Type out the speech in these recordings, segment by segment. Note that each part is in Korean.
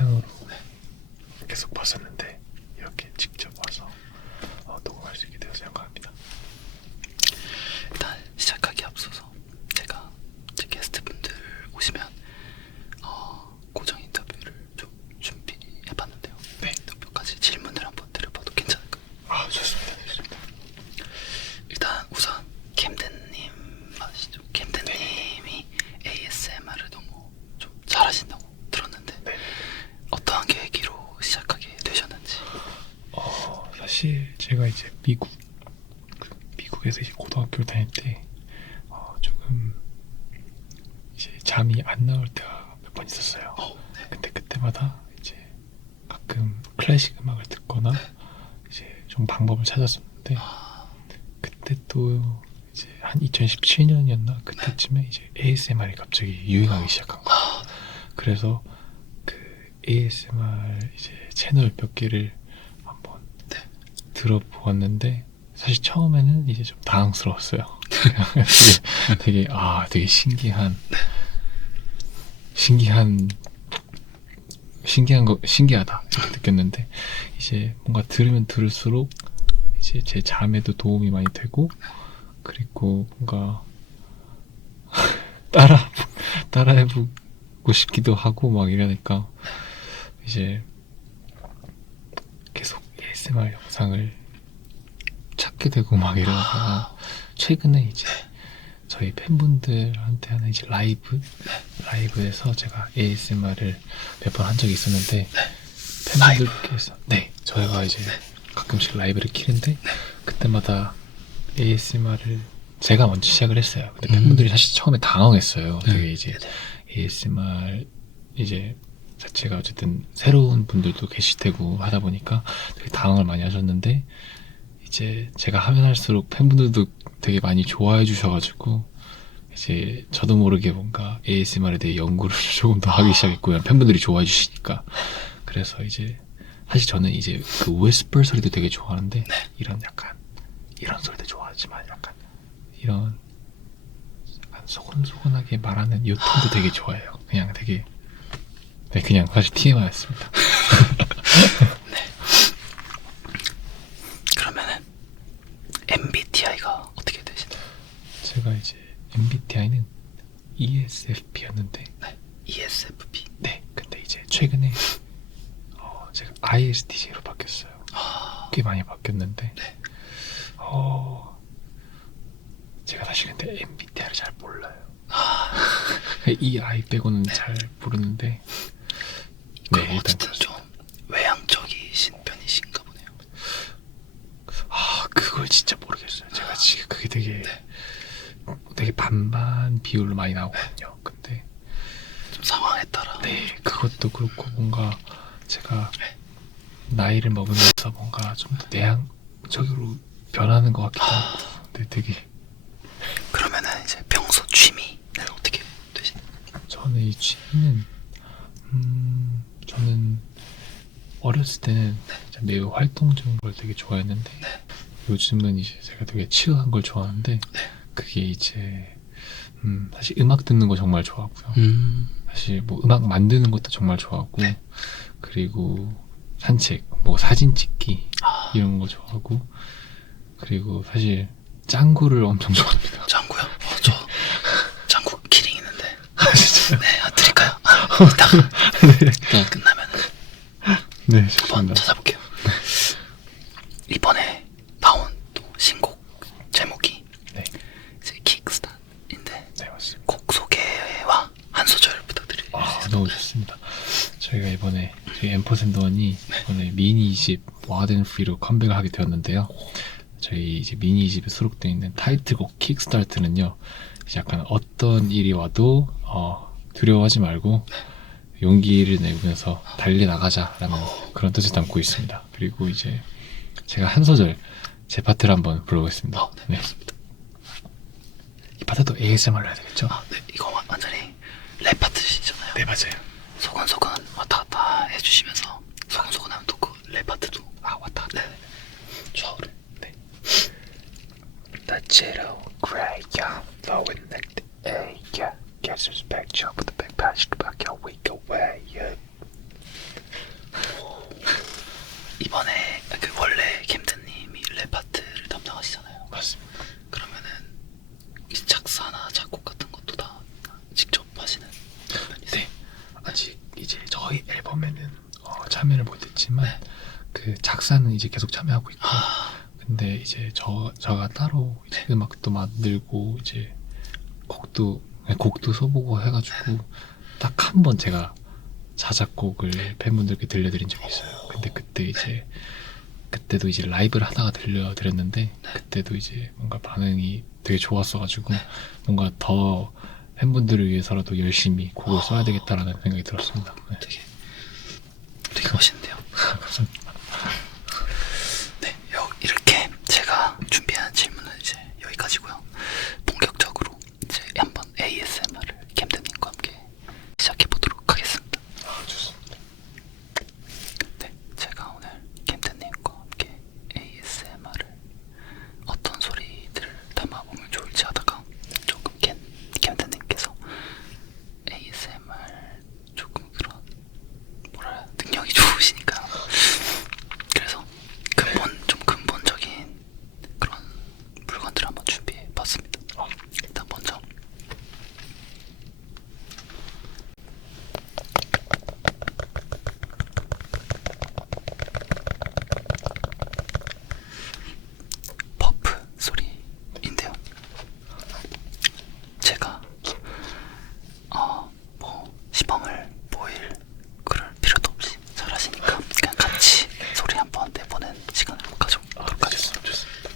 영상으로 계속 봤었는데 이렇게 직접 와서 녹음할 수 있게 되어서 영광입니다. 일단 시작하기 앞서서 제가 제 게스트분들 오시면 고정 인터뷰를 좀 준비해봤는데요. 네. 몇 가지 질문을 한번 드려봐도 괜찮을까요? 좋습니다. 일단 우선 캠든님 아시죠? 캠든님이 ASMR을 너무 좀 잘하신다고 들었는데 네. 어떠한 계기로 시작하게 되셨는지. 사실 제가 이제 미국에서 이제 고등학교를 다닐 때 조금 이제 잠이 안 나올 때가 몇 번 있었어요. 네. 근데 그때마다 이제 가끔 클래식 음악을 듣거나 이제 좀 방법을 찾았었는데 그때 또 이제 한 2017년이었나 그때쯤에 이제 ASMR이 갑자기 유행하기 시작한 거예요. 그래서 그 ASMR 이제 채널 몇 개를 한번 들어보았는데 사실 처음에는 이제 좀 당황스러웠어요. 되게 신기하다 이렇게 느꼈는데 이제 뭔가 들으면 들을수록 이제 제 잠에도 도움이 많이 되고 그리고 뭔가 따라해보고 싶기도 하고 막 이러니까 이제 계속 ASMR 영상을 찾게 되고 막 이러다가 최근에 이제 저희 팬분들한테 하는 이제 라이브에서 제가 ASMR을 몇 번 한 적이 있었는데 팬분들께서 저희가 이제 가끔씩 라이브를 키는데 그때마다 ASMR을 제가 먼저 시작을 했어요. 근데 팬분들이 사실 처음에 당황했어요. 되게 이제 ASMR 이제 자체가 어쨌든 새로운 분들도 계실 테고 하다 보니까 되게 당황을 많이 하셨는데 이제 제가 하면 할수록 팬분들도 되게 많이 좋아해 주셔가지고 이제 저도 모르게 뭔가 ASMR에 대해 연구를 조금 더 하기 시작했고요. 팬분들이 좋아해 주시니까. 그래서 이제 사실 저는 이제 그 whisper 소리도 되게 좋아하는데 이런 소리도 좋아하지만 약간 이런 소곤소곤하게 말하는 이 톤도 되게 좋아해요. 그냥 사실 TMI였습니다. 그러면은 MBTI가 어떻게 되시나요? 제가 이제 MBTI는 ESFP였는데 ESFP. 네, 근데 이제 최근에 제가 ISTJ로 바뀌었어요. 꽤 많이 바뀌었는데 제가 사실 근데 MBTI를 잘 몰라요. 이 아이 빼고는 잘 모르는데 그럼 어쨌든 좀 외향적이신 편이신가 보네요. 그걸 진짜 모르겠어요. 제가 지금 그게 되게 반반 비율로 많이 나오거든요. 근데 좀 상황에 따라. 네, 그것도 그렇고 뭔가 제가 나이를 먹으면서 뭔가 좀 더 내향적으로 변하는 것 같기도 하고 근데 되게 그러면은 이제 평소 취미는 어떻게 되시나요? 저는 이 취미는 저는 어렸을 때는 매우 활동적인 걸 되게 좋아했는데 요즘은 이제 제가 되게 치유한 걸 좋아하는데 그게 이제 사실 음악 듣는 거 정말 좋아하고요. 사실 뭐 음악 만드는 것도 정말 좋아하고 그리고 산책, 뭐 사진 찍기 이런 거 좋아하고 그리고 사실 짱구를 엄청 좋아합니다. 짱구요? 저 짱구 키링 있는데. 진짜요? 네, 드릴까요? 이따가 끝나면 네, 한번 좋습니다. 찾아볼게요. 이번에 나온 또 신곡 제목이 이제 킥스타트인데 네, 맞습니다. 곡 소개와 한 소절 부탁드리겠습니다. 너무 좋습니다. 저희가 이번에 저희 앰퍼샌드원이 이번에 미니 2집 Wild and Free로 컴백을 하게 되었는데요. 저희 이제 미니 2집에 수록되어 있는 타이틀곡 킥스타트는요, 약간 어떤 일이 와도 두려워하지 말고 용기를 내면서 달려나가자라는 그런 뜻을 담고 있습니다. 그리고 이제 제가 한 소절 제 파트를 한번 불러보겠습니다. 네. 이 파트도 ASMR로 해야 되겠죠? 네, 이거 완전히 랩 파트시잖아요. 네, 맞아요. 소곤소곤 왔다 갔다 해주시면서 소곤소곤 하면 또 그 랩 파트도 왔다 갔다. 네. 좌우를. 네. The Jitto Gray, yeah, flowing like the A, yeah. Guess who's back, jump with the big patch, back your week away, yeah. 이번에 그 원래 캠드님이 랩 파트를 담당하시잖아요. 맞습니다. 그러면은 이 작사나 작곡 같은 것도 다 직접 하시는 편이세요? 네. 아직 이제 저희 앨범에는 참여를 못했지만 네. 그 작사는 이제 계속 참여하고 있고 아, 근데 이제 저가 따로 이제 음악도 만들고 이제 곡도 써보고 해가지고 딱 한 번 제가 자작곡을 팬분들께 들려드린 적이 있어요. 근데 그때도 이제 라이브를 하다가 들려드렸는데 그때도 이제 뭔가 반응이 되게 좋았어가지고 뭔가 더 팬분들을 위해서라도 열심히 곡을 써야 되겠다라는 생각이 들었습니다. 네. 되게 멋있는데요. 감사합니다. 네, 이렇게 제가 준비한 질문은 이제 여기까지고요. 본격적으로 이제 한번 ASMR을 캠드님과 함께 시작해 보도록 하겠습니다. 좋습니다. 네, 제가 오늘 캠드님과 함께 ASMR을 어떤 소리들을 담아보면 좋을지 하다가 조금 캠드님께서 ASMR 조금 그런 뭐라 능력이 좋으시니까 그래서 좀 근본적인 그런 물건들을 한번 준비해봤습니다. 일단 먼저 버프 소리인데요. 제가 뭐 시범을 보일 그럴 필요도 없이 잘하시니까 그냥 같이 소리 한번 내보는 시간을 가져보도록 하겠습니다. 좋습니다.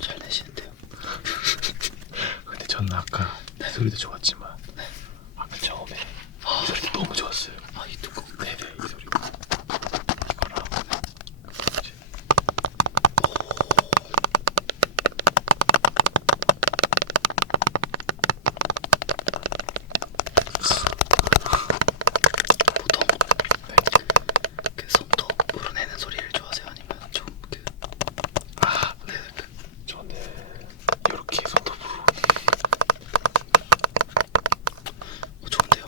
잘 내시는데요. 근데 저는 아까 이 소리도 좋았지만 아까 처음에 이 소리도 너무 좋았어요. 이 두꺼운 네네 이 소리 이거랑 이제 보통 그 손톱 우러내는 소리를 좋아하세요? 아니면 좀그 네. 저는 이렇게 손톱으로 좋은데요?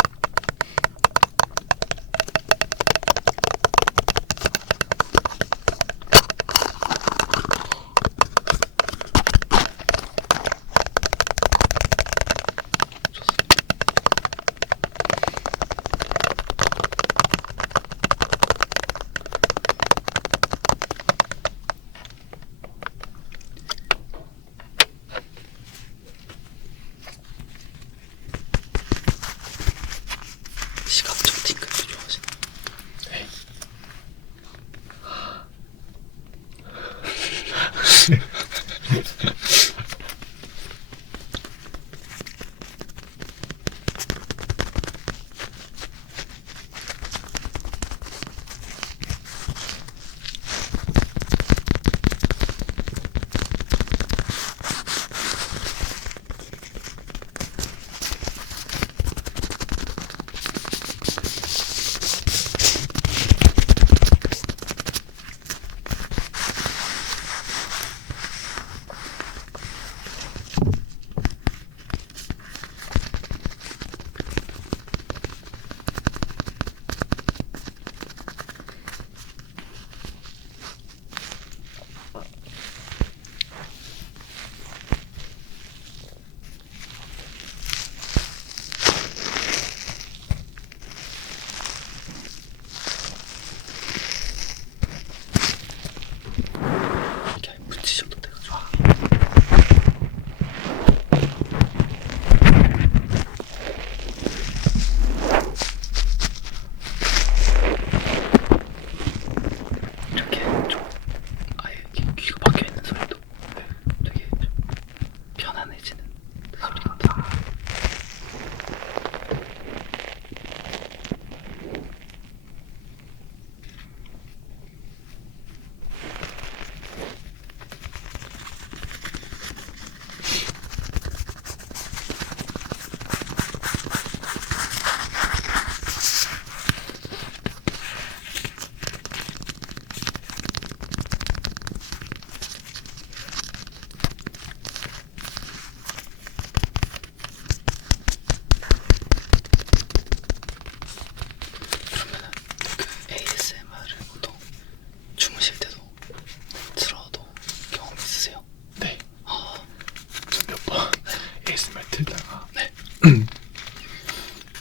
좋습니다. 시각적 팅클도 좋아하시나요? 네.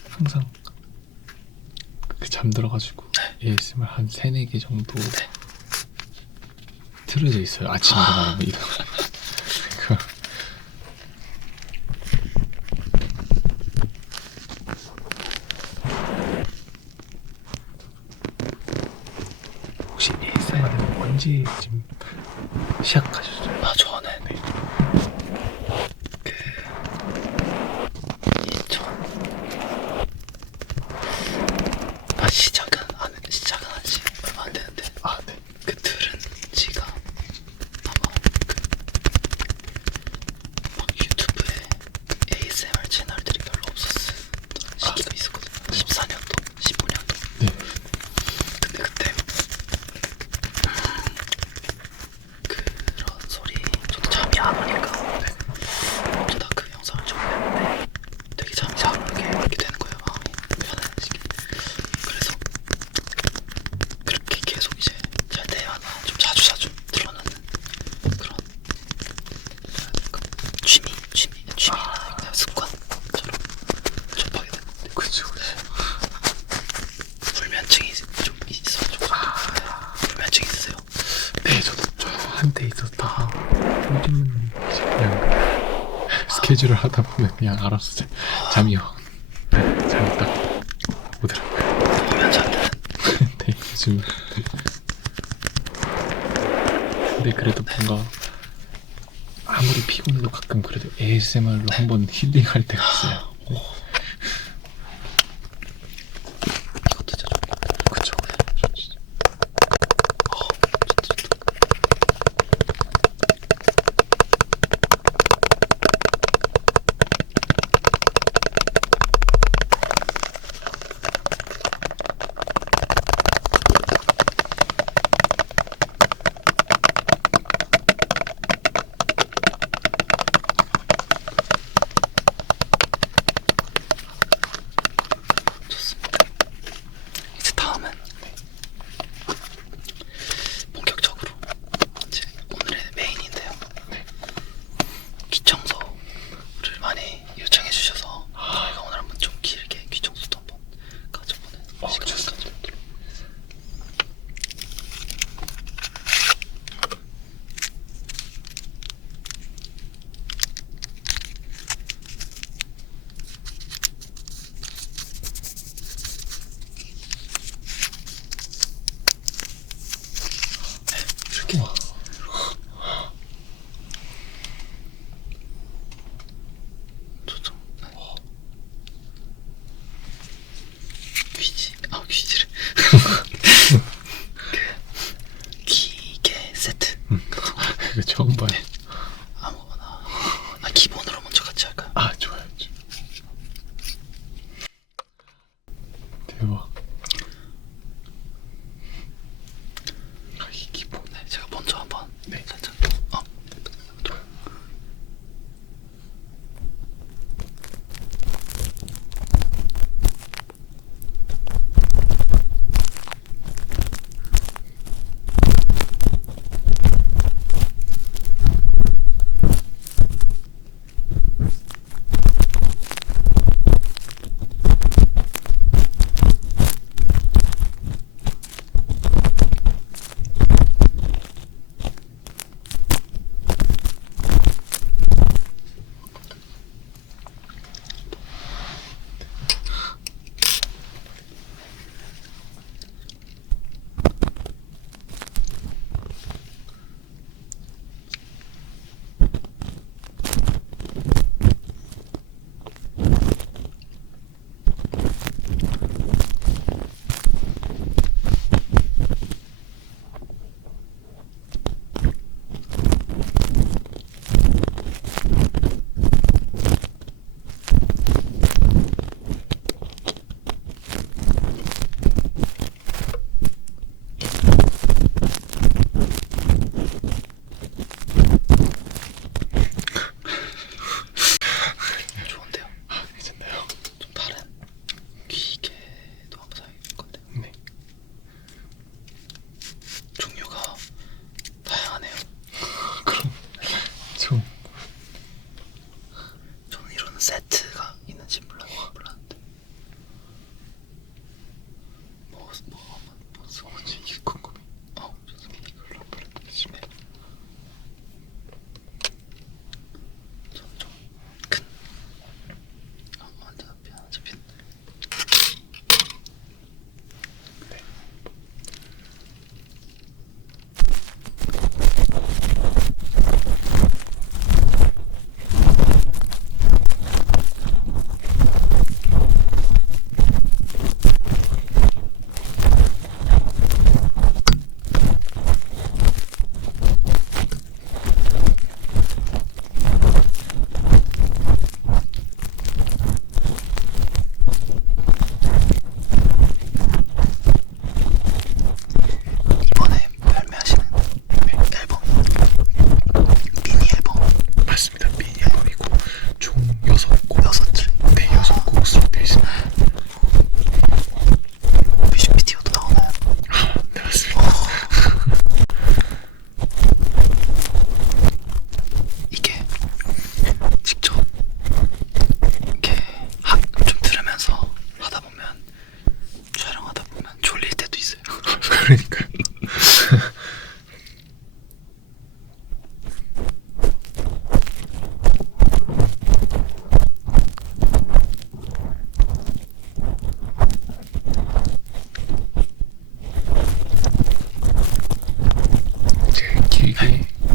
항상 그 잠들어가지고 ASMR 한 3-4개 정도 틀어져 있어요. 아침에 일어나면 이런 그 혹시 ASMR은 언제쯤 시작하셨어요? 아 저는 그 2000 시작은 한지 얼마 안 되는데 아, 네. 그 들은 지가 아마 막 유튜브에 ASMR 채널들이 별로 없었을 시기가 있었거든요. 14년도, 15년도. 네. 근데 그때 그런 소리 저도 잠이 안 오니까 어쩌다 그 영상을 처음 봤는데 되게 잠이 잘 오게 이렇게 되는 거예요. 마음이 편안한 시기. 그래서 그렇게 계속 이제 잘 때마다 좀 자주 틀어놓는 그런 취미나 그냥 습관처럼 접하게 된 건데 그쵸. 불면증이 좀 있어가지고 불면증 있으세요? 네, 저도 한때 있었다. 요즘은 이제 그냥 스케줄을 하다 보면 그냥 알아서 잠이 딱 오더라고요. 보면 잠드는 네, 요즘. 근데 그래도 뭔가 아무리 피곤해도 가끔 그래도 ASMR로 한번 힐링할 때가 있어요. 이것도 진짜 좋은 것 같아요. 그쵸. 좋습니다. 이제 다음은 본격적으로 이제 오늘의 메인인데요. 귀청소를 많이 요청해 주셔서 저희가 오늘 한번 좀 길게 귀청소도 한번 가져보는 시간을 좋습니다. 가져보도록. 이렇게 좋죠. 귀지를 그 기계 세트 이거 처음 봐요. 아무거나 기본으로 먼저 같이 할까요? 아, 좋아요. 대박. 이 기본. 네, 제가 먼저 한번 살짝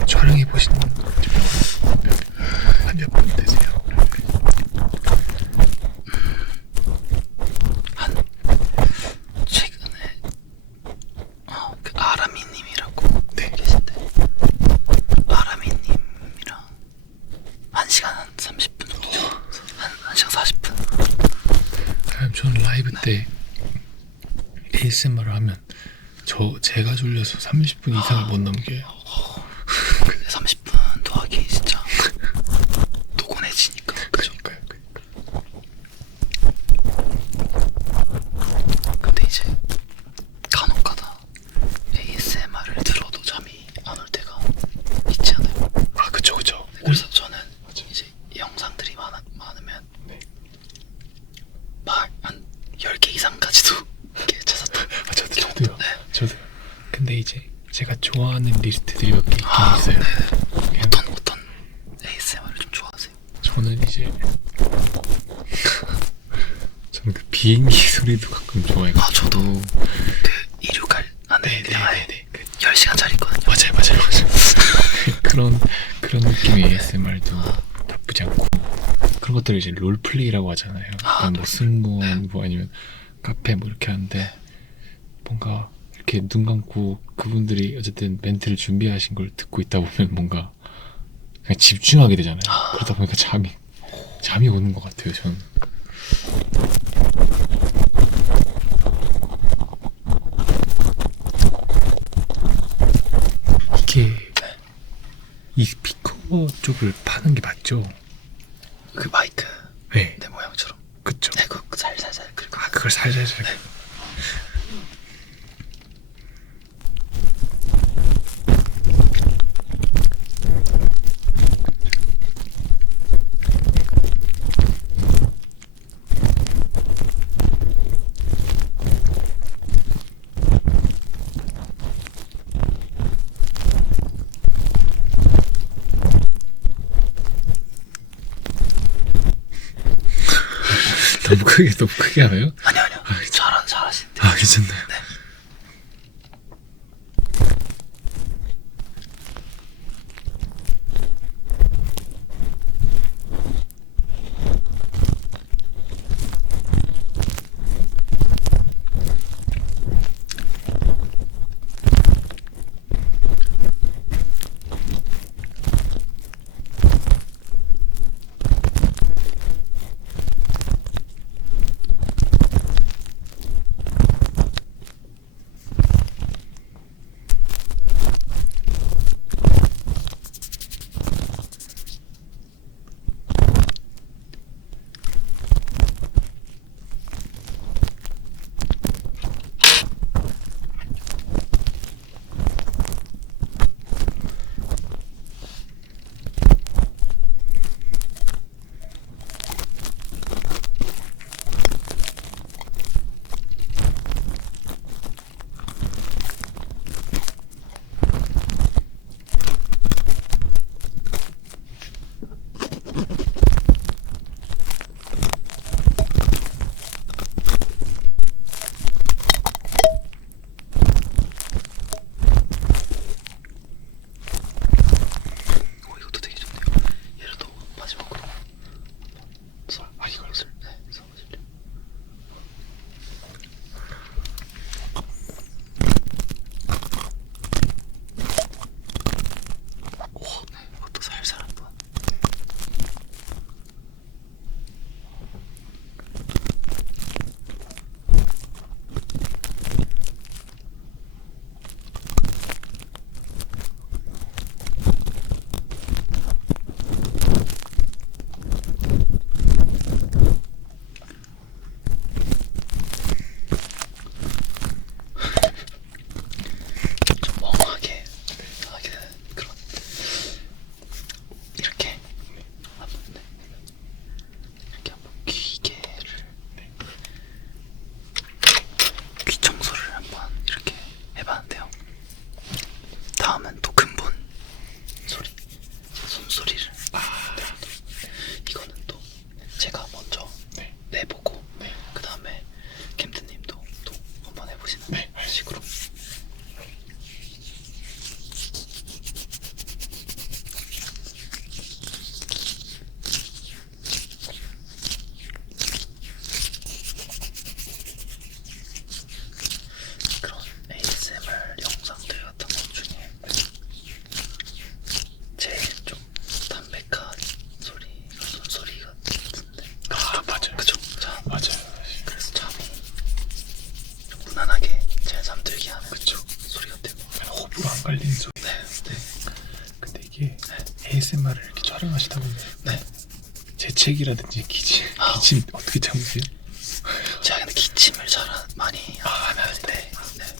촬영해 보시는 한몇 분 되세요? 한 최근에 그 아라미님이라고 네. 계신데 아라미님이랑 1시간 한 30분 정도 한 1시간 40분. 저는 라이브 때 ASMR을 하면 제가 졸려서 30분 이상을 못 넘겨요. 30분 더 하기 진짜 노곤해지니까. 그죠? 그러니까요. 근데 이제 간혹가다 ASMR을 들어도 잠이 안 올 때가 있지 않아요? 아 그쵸. 네, 그래서 저는 맞아. 이제 영상들이 많으면 네. 막 한 10개 이상까지도 이렇게 찾았다. 저도요. 네. 저도. 근데 이제 제가 좋아하는 리스트들이 몇 개 있긴 있어요. 그냥 어떤 ASMR을 좀 좋아하세요? 저는 이제 저는 그 비행기 소리도 가끔 좋아해요. 아 저도 그 이륙할 안에 그냥 아예 10시간짜리 있거든요. 맞아요. 그런 느낌의 ASMR도 나쁘지 않고 그런 것들을 이제 롤플레이라고 하잖아요. 약간 뭐 승무원 뭐 아니면 카페 뭐 이렇게 하는데 뭔가 이렇게 눈 감고 그분들이 어쨌든 멘트를 준비하신 걸 듣고 있다 보면 뭔가 그냥 집중하게 되잖아요. 그러다 보니까 잠이 오는 것 같아요. 저는. 이게 이 스피커 쪽을 파는 게 맞죠? 그 마이크 네, 내 모양처럼. 그쵸. 네, 그거 살살살 그리고 그걸 살살. 너무 크게 하나요? 아니요. 잘하시는데. 아 괜찮나요? 네. 이게 ASMR을 이렇게 촬영하시다 보면 네. 재채기라든지 기침 어떻게 참으세요? 제가 근데 기침을 잘 많이 안 하는데 네.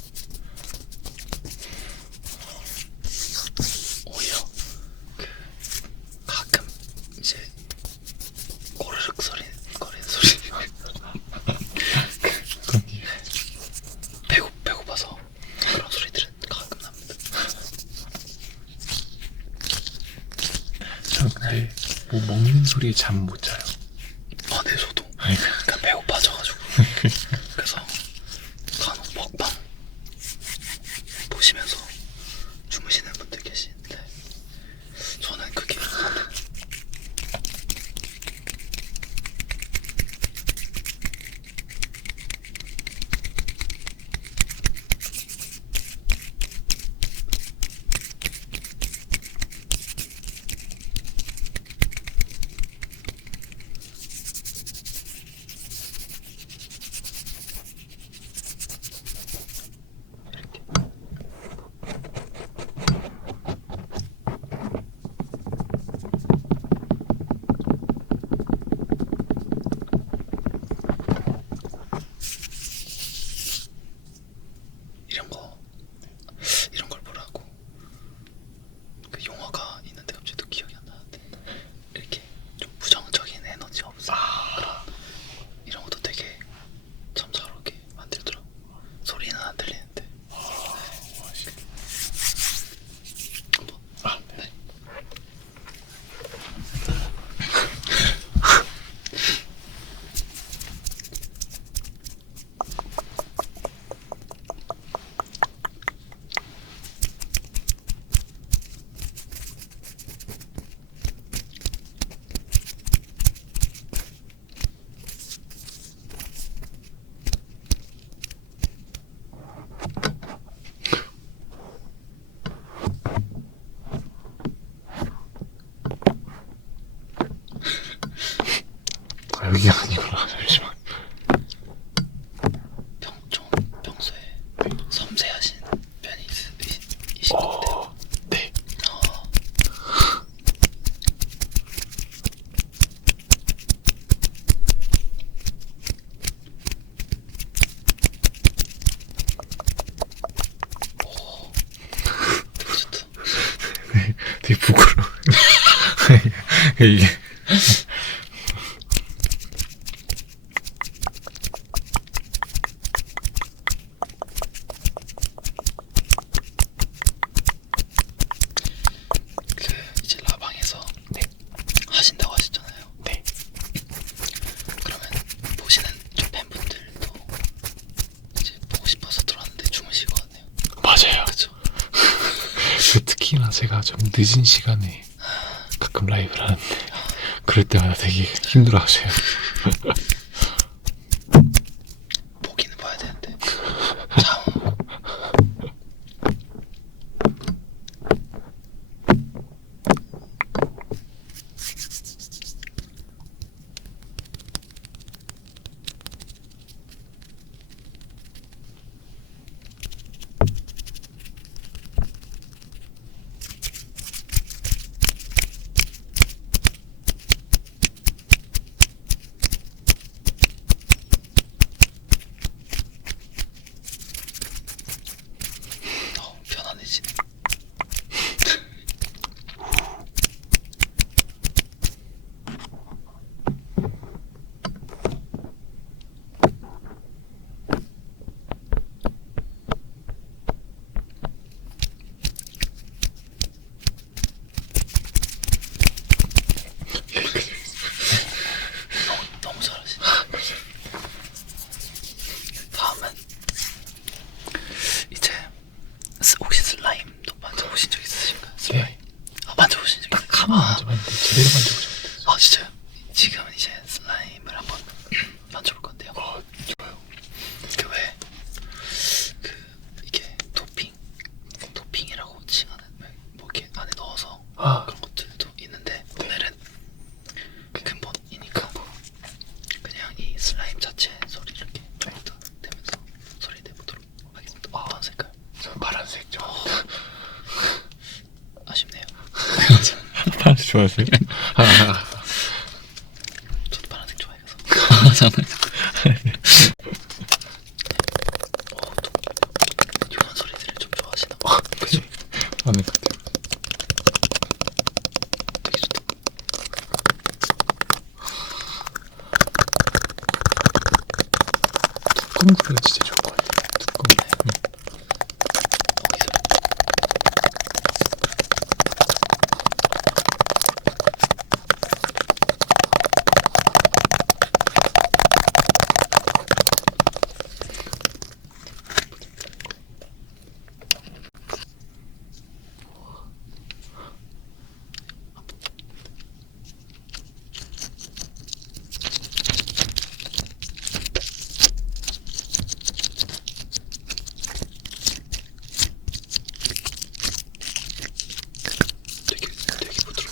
오히려 그 가끔 이제 꼬르륵 소리 거리는 소리 배고파서 그런 소리들은 가끔 납니다. 저는 근데 뭐 먹는 소리에 잠 못 자요. 네, 저도 아이고. 그러니까 배고파져가지고 그래서 간혹 먹방 보시면서 주무시는 분들 계시는데 저는 그게 안 돼요. 이런 걸 보라고 그 용어가 있는데 갑자기 또 기억이 안 나는데 이렇게 좀 부정적인 에너지 없어 그런 이런 것도 되게 참 잘 어울리게 만들더라고. 소리는 안 들리는데. 네. 한번 네. 여기가 아니구나. 잠시만. 좀 평소에 섬세하신 편이 있으신 건데. 네. 되게 좋다. 되게 부끄러워. 이게 그 이제 라방에서 하신다고 하셨잖아요. 네. 그러면 보시는 저 팬분들도 이제 보고 싶어서 들어왔는데 주무실 것 같네요. 맞아요. 그렇죠? 특히나 제가 좀 늦은 시간에 가끔 라이브를 하는데 그럴 때마다 되게 힘들어하세요. 보기는 봐야 되는데 잠 편안해지네. 너무 잘하시네. 다음은 이제 혹시 슬라임도 만져보신 적 있으신가요? 슬라임? 만져보신 적 있어요? 가만 만져봤는데 제대로 만져보지 못했어요. 진짜요? 지금은 이제 슬라임을 한번 만져볼 건데요. 좋아요. 그 왜 이게 토핑이라고 칭하는 뭐 이렇게 안에 넣어서 그런 것들도 있는데 오늘은 근본이니까 그냥 이 슬라임 자체 소리 이렇게 좀더 내면서 소리 내보도록 하겠습니다. 어떤 색깔? 저 파란색 좀. 아쉽네요. 파란색 좋아하세요? 저도 파란색 좋아해서. 이런 소리들을 좀 좋아하시나 봐. 그죠? 맞는 것 같아요. 되게 좋다. 뚜껑 소리가 진짜 좋은 것 같아요. 뚜껑. 이 소리. 되게 부드럽죠.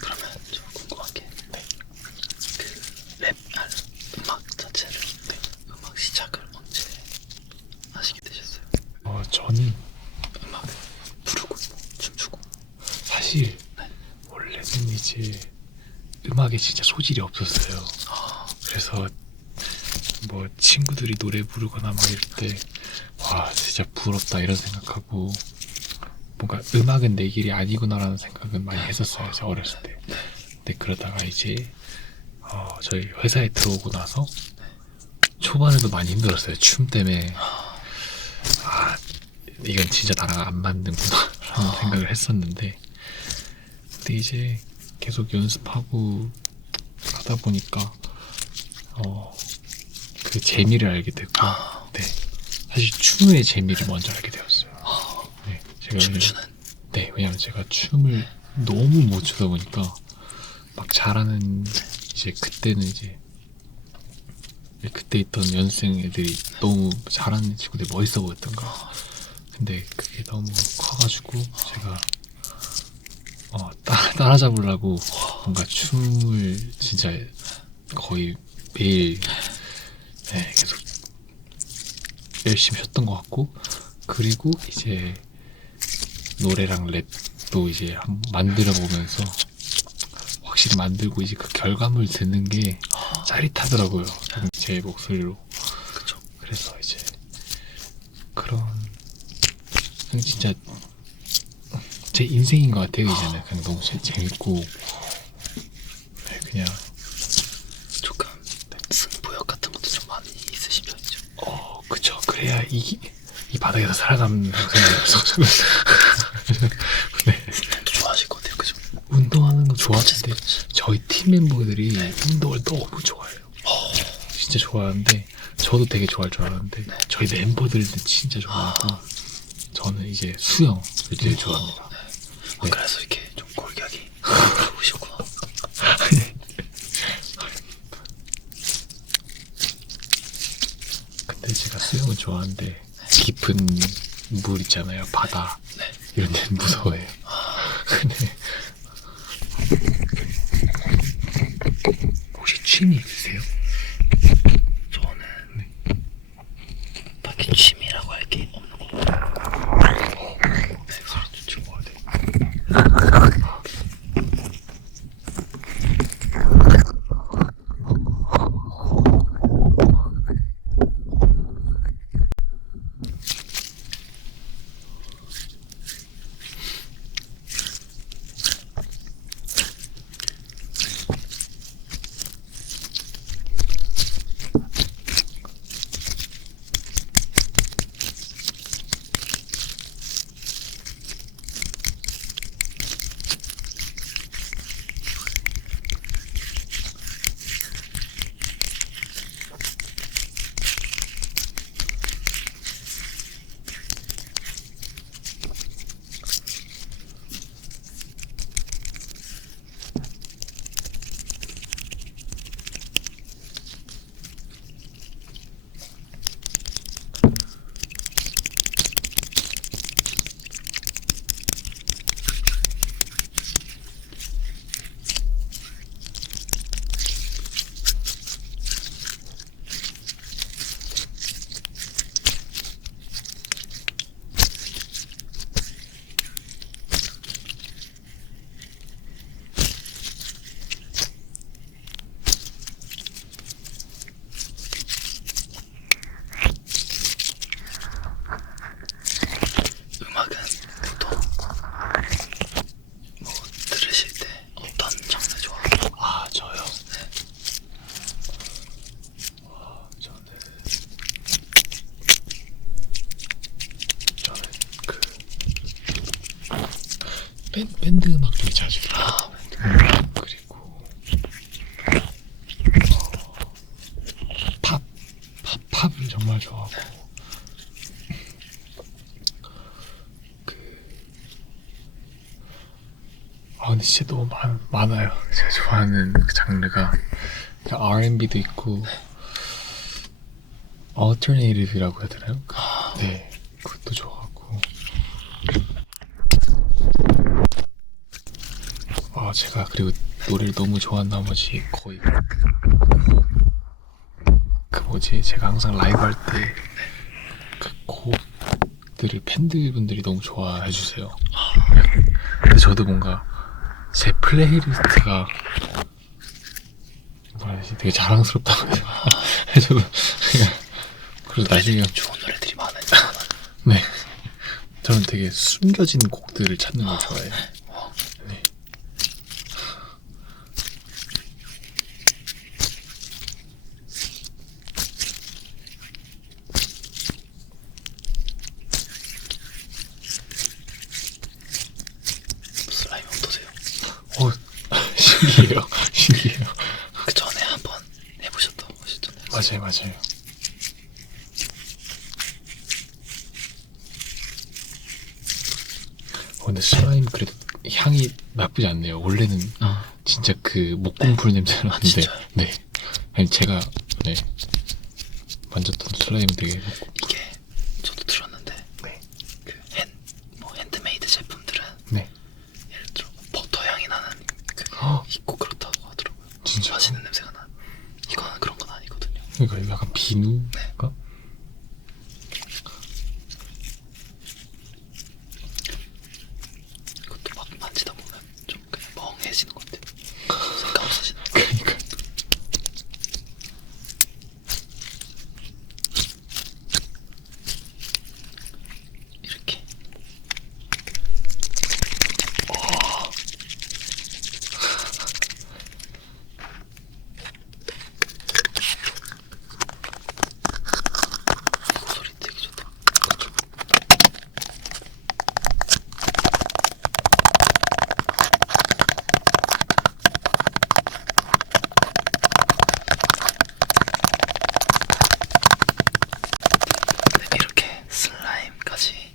그러면 저 궁금한 게 랩 음악 자체를 음악 시작을 언제 하시게 되셨어요? 저는 음악 부르고 춤추고. 사실 원래는 이제 음악에 진짜 소질이 없었어요. 그래서 뭐 친구들이 노래 부르거나 막 이럴 때 와 진짜 부럽다 이런 생각하고 뭔가 음악은 내 길이 아니구나라는 생각은 많이 했었어요. 제가 어렸을 때. 근데 그러다가 이제 저희 회사에 들어오고 나서 초반에도 많이 힘들었어요. 춤 때문에. 아 이건 진짜 나랑 안 맞는구나 라는 생각을 했었는데 근데 이제 계속 연습하고 하다 보니까 그 재미를 알게 됐고 네 사실 춤의 재미를 먼저 알게 되었어요. 네 제가 춤추는. 네 왜냐면 제가 춤을 너무 못 추다 보니까 막 잘하는 이제 그때는 이제 그때 있던 연습생 애들이 너무 잘하는 친구들이 멋있어 보였던 거야. 근데 그게 너무 커가지고 제가 따라잡으려고 뭔가 춤을 진짜 거의 매일 네, 계속 열심히 췄던 것 같고 그리고 이제 노래랑 랩도 이제 만들어 보면서 확실히 만들고 이제 그 결과물 듣는 게 짜릿하더라고요. 제 목소리로. 그쵸. 그래서 이제 그런 그냥 진짜 제 인생인 것 같아요. 이제는 그냥 너무 재밌고 네, 그냥 조금 승부욕 같은 것도 좀 많이 있으신 편이죠. 그쵸. 그래야 이 바닥에서 살아남는다고 생각해서 네. 운동도 좋아하실 것 같아요. 그죠? 운동하는 거 좋아하는데 저희 팀 멤버들이 운동을 너무 좋아해요. 진짜 좋아하는데 저도 되게 좋아할 줄 알았는데 저희 멤버들은 진짜 좋아하고 저는 이제 수영을 되게 좋아합니다. 네. 그래서 이렇게 좀 골격이 좋으시구나. 근데 제가 수영을 좋아하는데 깊은 물 있잖아요. 바다 이런 데는 무서워해요. 근데 혹시 취미 있으세요? 저는 딱히 취미라고 할 게 없는 것 같아요. 네, 소리 좋죠. 네. 밴드 음악 되게 자주 들어요. 아, 그리고 팝을 정말 좋아하고 근데 진짜 너무 많아요. 제가 좋아하는 그 장르가 R&B도 있고 Alternative이라고 해야 되나요? 네, 그것도 좋아하고 제가 그리고 노래를 너무 좋아하는 나머지 거의 그 뭐지 제가 항상 라이브 할 때 그 곡들을 팬들분들이 너무 좋아해 주세요. 근데 저도 뭔가 제 플레이리스트가 뭐라 해야지 되게 자랑스럽다고 해서 그냥 그래서 나중에 좋은 노래들이 많아요. 네 저는 되게 숨겨진 곡들을 찾는 걸 좋아해요. 네. 슬라임 어떠세요? 신기해요. 신기해요. 그 전에 한번 해보셨다고 하셨잖아요. 맞아요. 근데 슬라임 그래도 향이 나쁘지 않네요. 원래는 진짜 그 목공풀 냄새가 나는데 진짜요? 네. 아니 제가 네 만졌던 슬라임은 되게 이게 저도 들었는데 네. 그 핸드메이드 제품들은 네. 예를 들어 버터 향이 나는 그 있고 그렇다고 하더라고요. 진짜? 맛있는 냄새가 나. 이거는 그런 건 아니거든요. 그러니까 약간 비누가 이것도 막 만지다 보면 좀 그냥 멍해지는 것 같아요. 생각 없어지는 것 그러니까 이렇게. 이거 소리 되게 좋다. 그쵸? 네, 이렇게 슬라임까지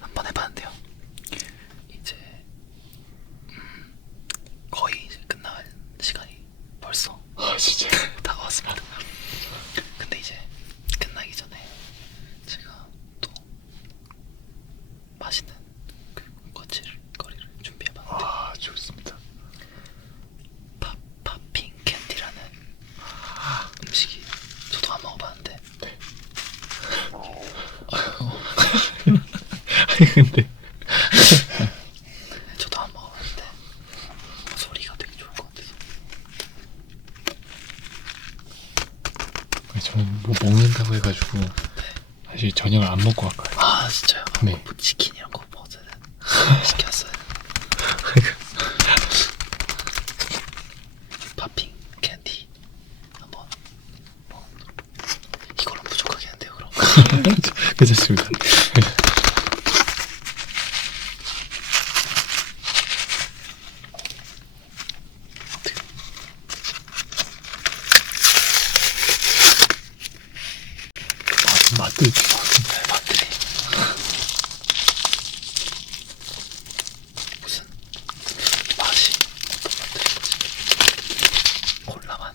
한번 해봤는데요. 이제 거의 이제 끝날 시간이 벌써 진짜 다가왔습니다. 근데 이제 끝나기 전에 제가 또 맛있는 그 거칠거리를 준비해봤는데 좋습니다. 팝핑 캔디라는 음식이 저도 안 먹어봤는데 아니 근데 저도 안 먹어봤는데 소리가 되게 좋을 것 같아서 저는 뭐 먹는다고 해가지고 사실 저녁을 안 먹고 갈까요? 아 진짜요? 네. 뭐 치킨 이런 거 먹어야 돼. 시켰어요. 팝핑 캔디 한번 이걸로 부족하겠는데요 그럼? 괜찮습니다. 맛도 있고 맛들이 무슨 맛이 어떤 맛들인 거지? 콜라맛,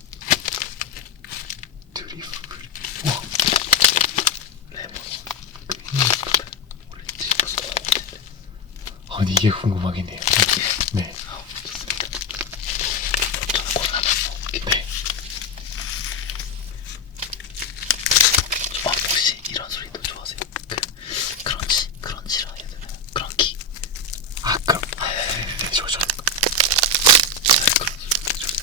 드리프 레몬, 오렌지 무슨 오렌지? 아니 이게 궁금하긴 해요. 네. 좋습니다. 저는 콜라만 먹을게요. 네. 혹시 이런 소리도 좋아하세요? 그 크런치라 해야 되나요? 크런키. 그럼 네, 좋죠. 그런 소리 되게 좋아해요.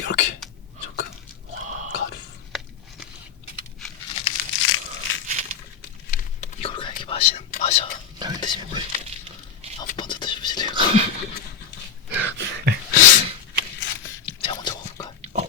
이렇게 조금 가루. 이걸 그냥 이렇게 마셔 드시면 돼요. 한번 먼저 드셔보실래요? 제가 먼저 먹을까요? 네.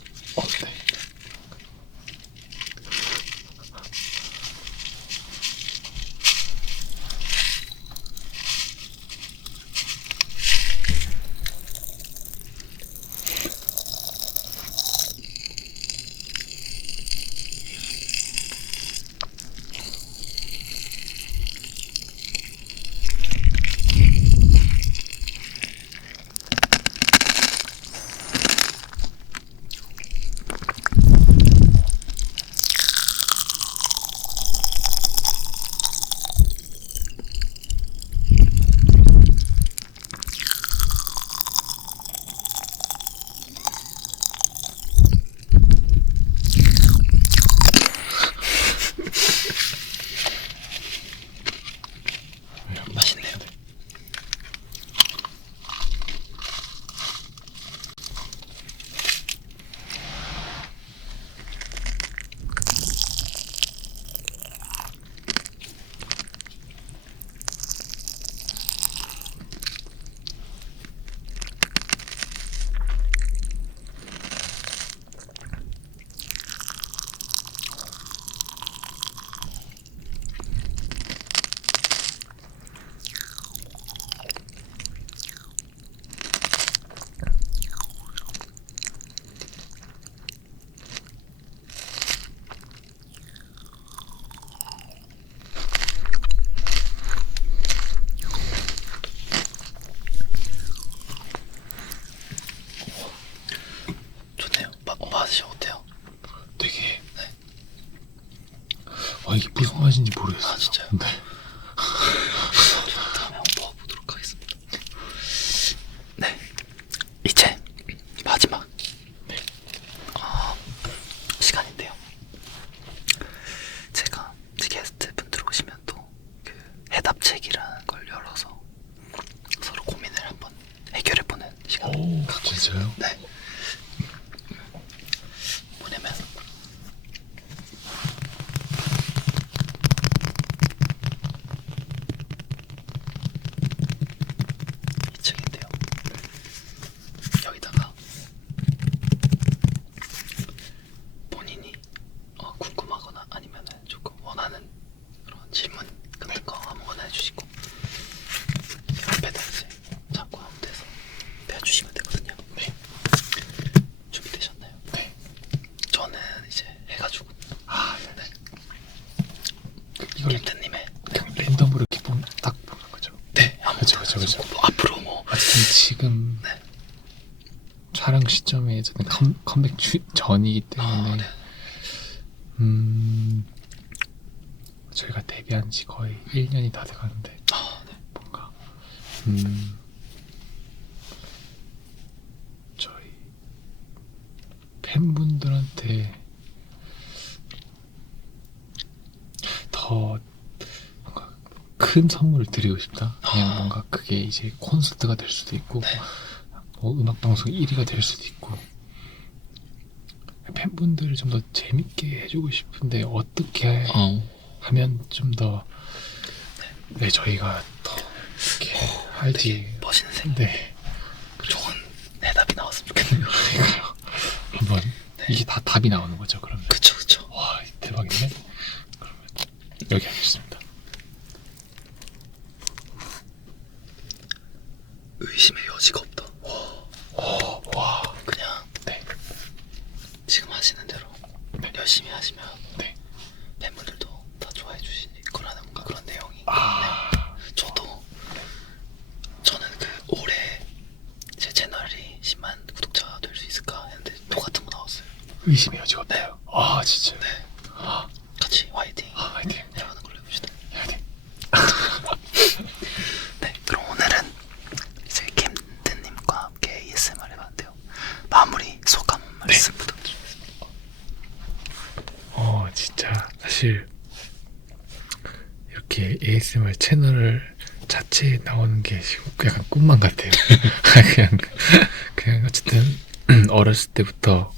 맛있네요. 좋네요. 맛이 어때요? 되게 이게 무슨 맛인지 모르겠어요. 아, 진짜요? 네. 다음에 한번 먹어보도록 하겠습니다. 네, 이제 마지막 시간인데요. 제가 게스트 분들 오시면 또 그 해답책이라는 걸 열어서 서로 고민을 한번 해결해보는 시간을 오, 갖고 진짜요? 있습니다. 네. 뭐냐면 이 책인데요. 여기다가 본인이 궁금하거나 아니면은 조금 원하는 그런 질문 같은 거 아무거나 해주시고 옆에다 이제 자꾸 아무 데서 대주시면 되거든요. 네. 준비되셨나요? 네. 저는 이제 해가지고 네. 이걸 캡틴님의 그냥 랜덤으로 이렇게 딱 보는 거죠. 네, 그쵸. 뭐 앞으로 뭐 어쨌든 지금 네. 촬영 시점에 저는 컴백 전이기 때문에 네. 저희가 데뷔한 지 거의 1년이 다 돼가는데 네. 뭔가 저희 팬분들한테 더 뭔가 큰 선물을 드리고 싶다. 그냥 뭔가 그게 이제 콘서트가 될 수도 있고 뭐 음악방송 1위가 될 수도 있고 팬분들을 좀 더 재밌게 해주고 싶은데 어떻게 하면 좀 더 저희가 더 이렇게 할지 멋있는 생 네 좋은 해답이 나왔으면 좋겠네요. 그러니까요. 한번 이게 다 답이 나오는 거죠 그러면. 그쵸. 와 대박이네. 그러면 여기 하겠습니다. 의심의 여지가 없다. 와 그냥 네. 지금 하시는 대로 네. 열심히 하시면 네. 팬분들도 다 좋아해 주실 거라는 뭔가 그런 내용이 있네요. 저는 그 올해 제 채널이 10만 구독자가 될 수 있을까 했는데 똑같은 거 나왔어요. 의심의 여지가 없대요. 아 진짜. 네. 아 같이 화이팅 화이팅. 해가는 걸로 해봅시다. 화이팅. 네, 그럼 오늘은 이제 캠든님과 함께 ASMR 해봤는데요. 마무리 소감 말씀 부탁드리겠습니다. 진짜 사실 이렇게 ASMR 채널 자체에 나오는 게 지금 약간 꿈만 같아요. 그냥 어쨌든 어렸을 때부터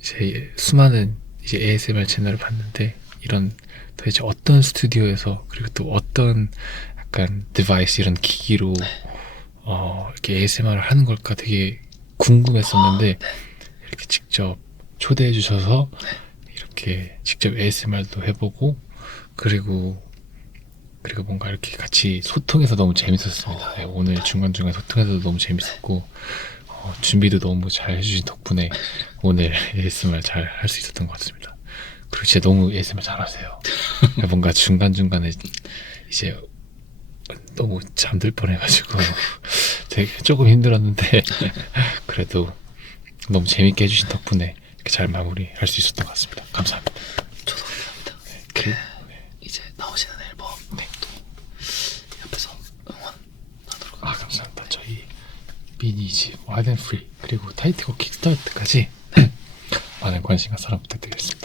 이제 수많은 이제 ASMR 채널을 봤는데 이런 도대체 어떤 스튜디오에서 그리고 또 어떤 약간 디바이스 이런 기기로 이렇게 ASMR을 하는 걸까 되게 궁금했었는데 이렇게 직접 초대해 주셔서 이렇게 직접 ASMR도 해보고 그리고 뭔가 이렇게 같이 소통해서 너무 재밌었습니다. 네, 오늘 중간중간 소통해서도 너무 재밌었고 준비도 너무 잘 해주신 덕분에 오늘 ASMR 잘 할 수 있었던 것 같습니다. 그리고 진짜 너무 ASMR 잘하세요. 뭔가 중간중간에 이제 너무 잠들 뻔해가지고 되게 조금 힘들었는데 그래도 너무 재밌게 해주신 덕분에 이렇게 잘 마무리할 수 있었던 것 같습니다. 감사합니다. 저도 감사합니다. 그, 이제 나오시는 앨범 또 옆에서 응원하도록 하겠습니다. 감사합니다. 저희 미니집 와이드 앤 프리 그리고 타이틀곡 킥스타트까지 많은 관심과 사랑 부탁드리겠습니다.